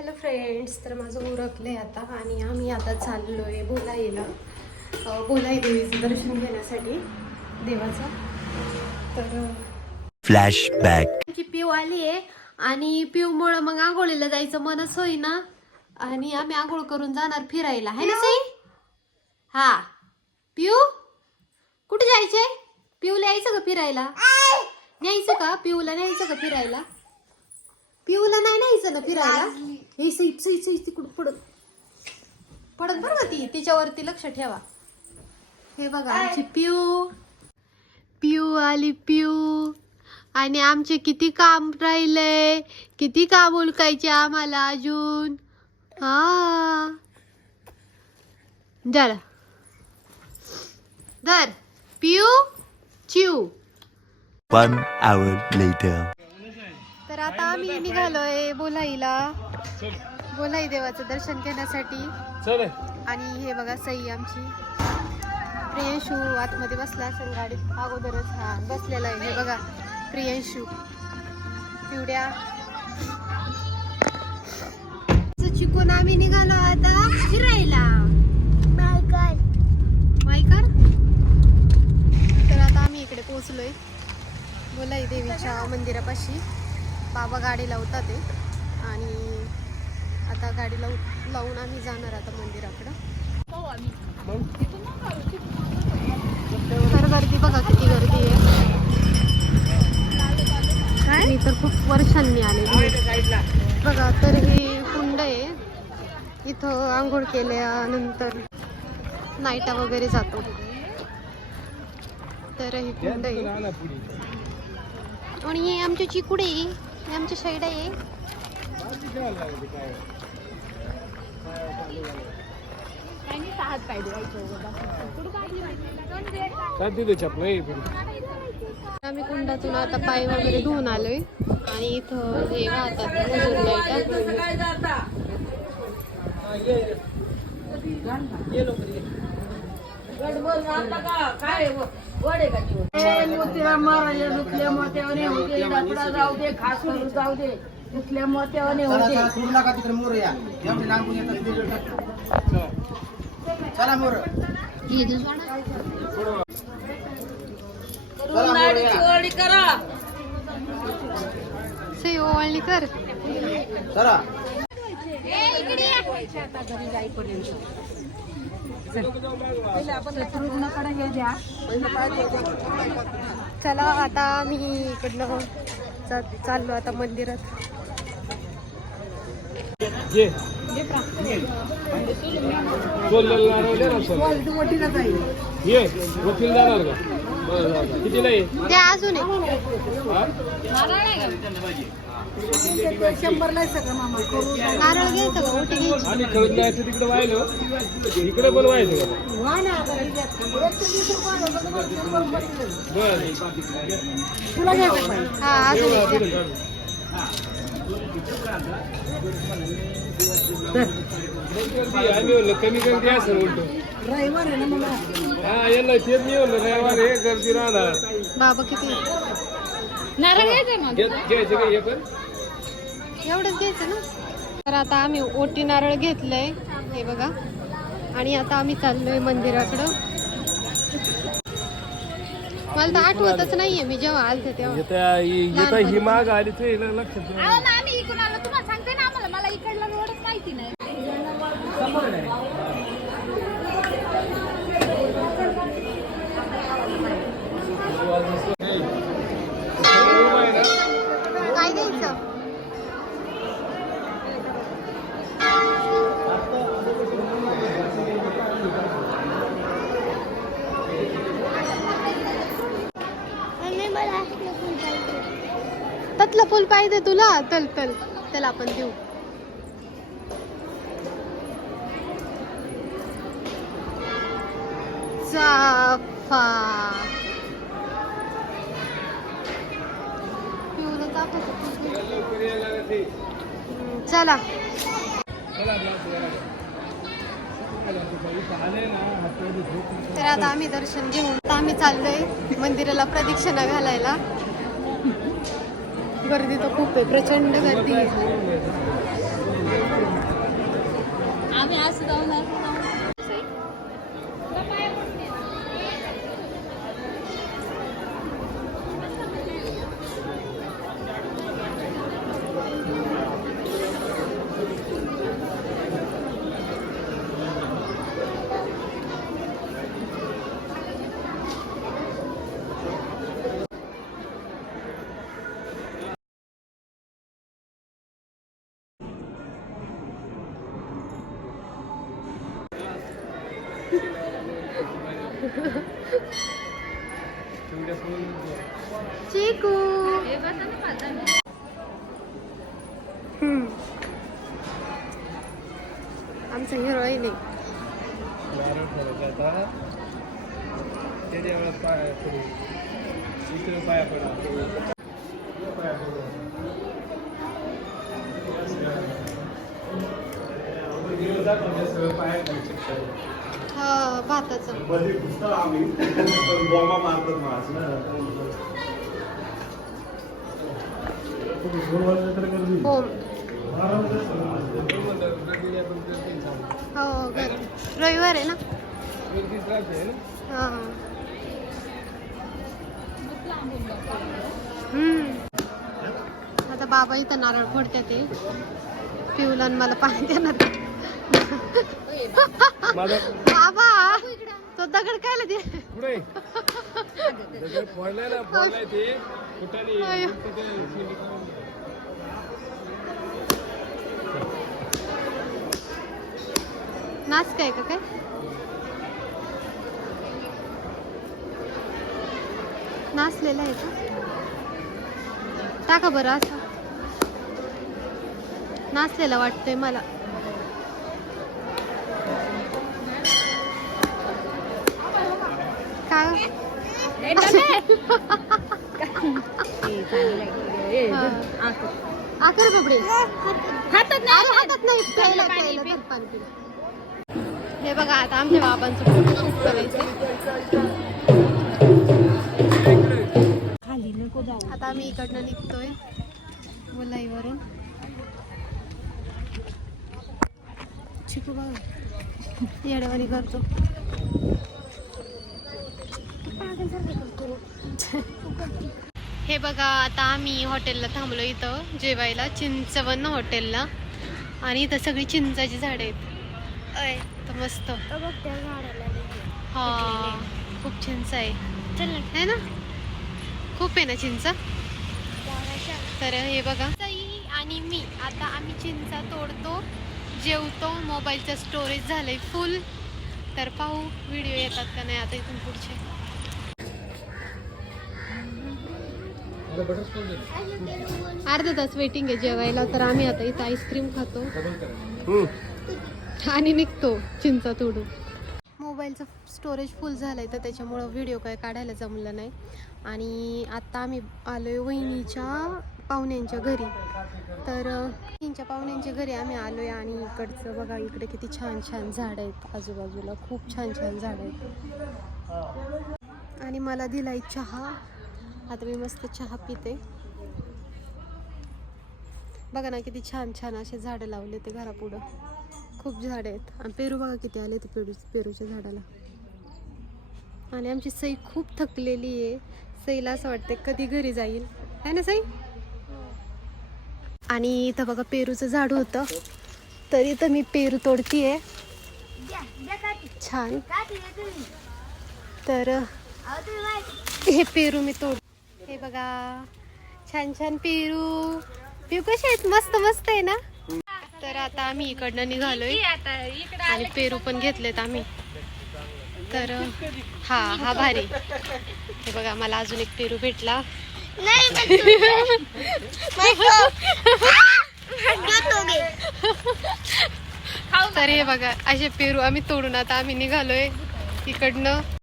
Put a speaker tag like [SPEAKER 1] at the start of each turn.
[SPEAKER 1] Hello friends तर माझं उरकलं आता आणि आम्ही आता चाललो आहे बोलाईला अं, बोलाई देवीचं दर्शन घेण्यासाठी देवाचं. तर
[SPEAKER 2] Flashback.
[SPEAKER 1] आमची पिऊ आली आहे आणि पिऊमुळं मग आंघोळीला जायचं मनच होईना. आणि आम्ही आंघोळ करून जाणार फिरायला. है ना सई? हा. पिऊ? कुठे जायचे पिऊला यायचं का फिरायला? न्यायचं का? पिऊला न्यायचं का फिरायला? पिऊला नाही न्यायचं ना फिरायला? हे सई सई सई तिकडून पडत. पडत बरं का ती? तिच्यावरती लक्ष ठेवा. हे बघा आमची पिऊ. पिऊ आली पिऊ. आणि आमचे किती काम राहिले. किती काम उलकायचे आम्हाला अजून. हा. जरा धर. पिऊ चिऊ.
[SPEAKER 2] One hour later.
[SPEAKER 1] तर आता आम्ही निघालोय बोलाईला. बोलाई देवाचं दर्शन घेण्यासाठी. आणि हे बघा सई आमची. प्रियंशू आतमध्ये बसला असेल गाडीत. अगोदरच हा बसलेला आहे. हे बघा प्रियंशू. पिवड्या. चिकून आम्ही निघालो आता फिरायला. मायकर. तर आता आम्ही इकडे पोहोचलोय. बोलाई देवीच्या मंदिरापाशी. बाबा गाडी लावतात ते आणि गाडी लावू लावून आम्ही जाणार आता मंदिराकडं. तर गर्दी बघा किती गर्दी आहे. मी तर खूप वर्षांनी आले. बघा तर हे कुंड आहे. इथं आंघोळ केल्यानंतर नाईटा वगैरे जातो. तर हे कुंड आहे. आणि हे आमचे चिकुडे हे आमचे शैड आहे.
[SPEAKER 3] काय तिथे
[SPEAKER 1] आम्ही कुंडातून आता पाय वगैरे धुवून आलोय. आणि इथं हे वाहतात मजूर लाईटा
[SPEAKER 4] मोतीला मारायला दुखल्या मोत्याने जाऊ दे खास करून जाऊ दे. दुखल्या मोत्याने होते.
[SPEAKER 5] सोडू नका तिकडे मोर या. एवढे लांबून येतात चला मोर. चला मोर या.
[SPEAKER 4] करा.
[SPEAKER 1] सई ओवाळणी कर.
[SPEAKER 5] चला.
[SPEAKER 4] हे द्या.
[SPEAKER 1] चला आता आम्ही इकडनं चा- चाललो आता मंदिरात.
[SPEAKER 3] ना सर ये वकील जाणार का. कितीला आहे?
[SPEAKER 1] द्या अजून?
[SPEAKER 4] शंभरला सगळं मामा. करू
[SPEAKER 1] नारळ घ्यायचं का? ओटी घ्यायची.
[SPEAKER 3] आणि खेळून जायचं तिकडे व्हायलं इकडे पण व्हायचं का. बरं
[SPEAKER 4] तुला घ्यायचं
[SPEAKER 1] हा अजून.
[SPEAKER 3] आम्ही म्हणलं कमी गर्दी असेल उलट
[SPEAKER 4] रविवार आहे ना मला
[SPEAKER 3] हा यांना तेच मी म्हणलं रविवार हे गर्दी राहणार
[SPEAKER 1] बाबा किती
[SPEAKER 3] घेत घ्यायचं का हे पण?
[SPEAKER 1] एवढंच घ्यायचं ना? तर आता आम्ही ओटी नारळ घेतलंय हे बघा. आणि आता आम्ही चाललोय मंदिराकडं. मला तर आठवतच नाहीये मी जेव्हा आलते तेव्हा.
[SPEAKER 3] येता येता ही माग आली ते ना लक्षात ठेवा.
[SPEAKER 6] आम्ही इकडून आलो. तुम्हाला सांगते ना आम्हाला. मला इकडला रोडच माहिती नाही.
[SPEAKER 1] पाहिजे तुला? चल चल. त्याला आपण देऊ. चाफा चला. तर आता आम्ही दर्शन घेऊन आम्ही चाललोय मंदिराला प्रदक्षिणा घालायला. गर्दी तर खूप आहे प्रचंड गर्दी आहे. आम्ही आज जाऊन चिकू हम्म. आमचा हिरोईन आहे
[SPEAKER 3] नारळ फोडायचा आता त्याच्या वेळेस पाया पडू इकडे पाया पडा पाया पडू सगळं पाया खाली शकतात
[SPEAKER 1] हा भाताचं. हो हो. घर. रविवार आहे ना? हा. हम्म. आता बाबा इथं नारळ फोडते ते. पिऊला आणि मला पाणी देणार.
[SPEAKER 3] माझा
[SPEAKER 1] तो दगड काय दे.
[SPEAKER 3] पुढे. दगड फोडलाय ना फोडलाय ते. फुटाने.
[SPEAKER 1] नाच काय का काय? नाचलेला आहे का? टाका बरं असं. नाचलेला वाटतंय मला. काय हा. आकर बबडे। हातात नाही हातात नाही प्यायला प्यायला तर पाणी पिलं. हे बघा आता आमच्या बाबांचं फोटोशूट करायचं आता आम्ही इकडनं निघतोय मुलाईवरून. चिकू बघा. येडवाणी करतो. हे बघा आता आम्ही हॉटेलला थांबलो इथं जेवायला चिंचवन हॉटेलला. आणि इथं सगळी चिंचाची झाडं आहेत. तर मस्त. हा. खूप चिंच आहे. है ना? खूप आहे ना चिंच? तर हे बघा. ताई आणि मी आता आम्ही चिंचा तोडतो जेवतो मोबाईलचं स्टोरेज झालंय फुल तर पाहू व्हिडिओ येतात का नाही आता इथून पुढचे. अर्धा तास वेटिंग आहे जेवायला तर आम्ही आता इथं आईस्क्रीम खातो. आणि निघतो चिंचा तोडून. मोबाईलचं स्टोरेज फुल झालंय तर त्याच्यामुळं व्हिडिओ काय काढायला जमलं नाही. आणि आता आम्ही आलोय वहिनीच्या पाहुण्यांच्या घरी. तर वहिनीच्या पाहुण्यांच्या घरी आम्ही आलोय आणि इकडचं बघा इकडे किती छान छान झाड आहेत. आजूबाजूला खूप छान छान झाड आहेत. आणि मला दिलाय चहा. आता मी मस्त चहा पिते. बघा ना किती छान छान असे झाडं लावले ते घरापुढं. खूप झाडं आहेत. आणि पेरू बघा किती आले ते पेरू पेरूच्या झाडाला. आणि आमची सई खूप थकलेली आहे. सईला असं वाटतं कधी घरी जाईल. है ना सई? आणि इथं बघा पेरूचं झाड होतं. तर इथं मी पेरू तोडतीये. छान. तर हे पेरू मी तोड हे बघा. छान छान पेरू. पेरू कसे आहेत? मस्त मस्त आहे ना? तर आता आम्ही इकडनं निघालोय. आणि पेरू पण घेतलेत आम्ही. तर हा हा भारी. हे बघा मला अजून एक पेरू भेटला. तर हे बघा असे पेरू आम्ही तोडून आता आम्ही निघालोय इकडनं.